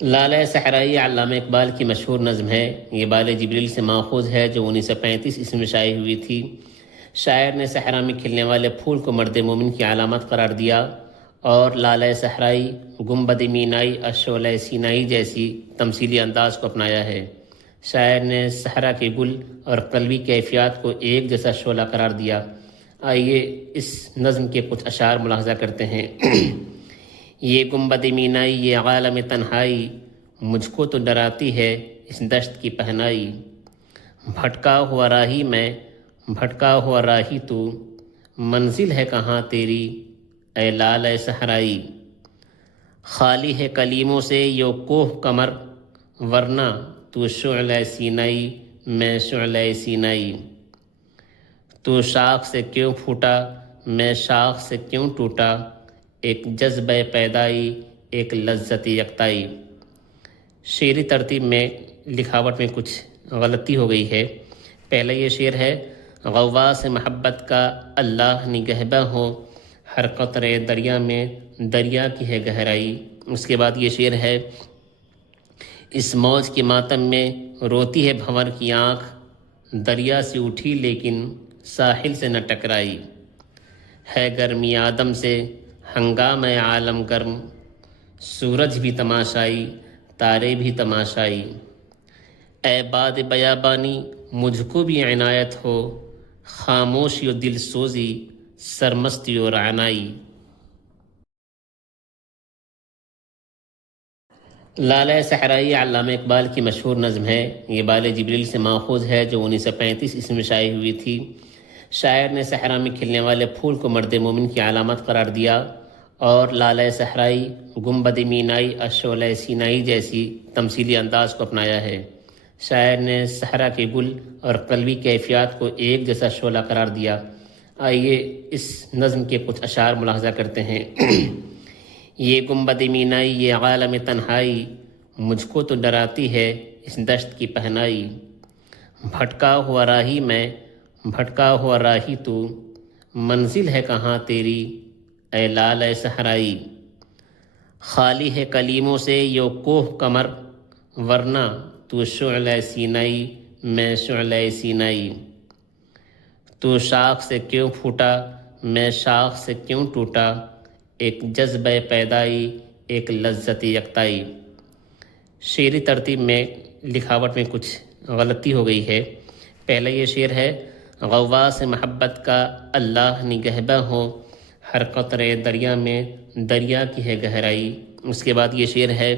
لالہ صحرائی علامہ اقبال کی مشہور نظم ہے۔ یہ بال جبریل سے ماخوذ ہے جو 1935 میں شائع ہوئی تھی۔ شاعر نے صحرا میں کھلنے والے پھول کو مرد مومن کی علامت قرار دیا اور لالہ صحرائی، گنبد مینائی، شعلہ سینائی جیسی تمثیلی انداز کو اپنایا ہے۔ شاعر نے صحرا کے گل اور قلبی کیفیات کو ایک جیسا شعلہ قرار دیا۔ آئیے اس نظم کے کچھ اشعار ملاحظہ کرتے ہیں۔ یہ گنبد مینائی، یہ عالم تنہائی، مجھ کو تو ڈراتی ہے اس دشت کی پہنائی۔ بھٹکا ہوا راہی میں، بھٹکا ہوا راہی تو، منزل ہے کہاں تیری اے لالہ صحرائی۔ خالی ہے کلیموں سے یو کوہ کمر، ورنہ تو شعلہ سینائی میں شعلہ سینائی۔ تو شاخ سے کیوں پھوٹا میں شاخ سے کیوں ٹوٹا، ایک جذبہ پیدائی ایک لذت یکتائی۔ شعری ترتیب میں لکھاوٹ میں کچھ غلطی ہو گئی ہے۔ پہلا یہ شعر ہے: غواص محبت کا اللہ نگہباں ہو، ہر قطرے دریا میں دریا کی ہے گہرائی۔ اس کے بعد یہ شعر ہے: اس موج کے ماتم میں روتی ہے بھنور کی آنکھ، دریا سے اٹھی لیکن ساحل سے نہ ٹکرائی۔ ہے گرمی آدم سے ہنگام عالم گرم، سورج بھی تماشائی تارے بھی تماشائی۔ اے باد بیابانی مجھ کو بھی عنایت ہو، خاموشی و دل سوزی سرمستی و رعنائی۔ لالہ صحرائی علامہ اقبال کی مشہور نظم ہے۔ یہ بال جبریل سے ماخوذ ہے جو 1935 میں شائع ہوئی تھی۔ شاعر نے صحرا میں کھلنے والے پھول کو مرد مومن کی علامت قرار دیا اور لالہ صحرائی، گنبد مینائی، شعلہ سینائی جیسی تمثیلی انداز کو اپنایا ہے۔ شاعر نے صحرا کے گل اور قلبی کیفیات کو ایک جیسا شعلہ قرار دیا۔ آئیے اس نظم کے کچھ اشعار ملاحظہ کرتے ہیں۔ یہ گنبد مینائی، یہ عالم تنہائی، مجھ کو تو ڈراتی ہے اس دشت کی پہنائی۔ بھٹکا ہوا راہی میں، بھٹکا ہوا راہی تو، منزل ہے کہاں تیری اے لالہ صحرائی۔ خالی ہے کلیموں سے یو کوہ کمر، ورنہ تو شعلہ سینائی میں شعلہ سینائی۔ تو شاخ سے کیوں پھوٹا میں شاخ سے کیوں ٹوٹا، ایک جذبہ پیدائی ایک لذت یکتائی۔ شعری ترتیب میں لکھاوٹ میں کچھ غلطی ہو گئی ہے۔ پہلا یہ شعر ہے: غواص محبت کا اللہ نگہباں ہو، ہر قطرے دریا میں دریا کی ہے گہرائی۔ اس کے بعد یہ شعر ہے: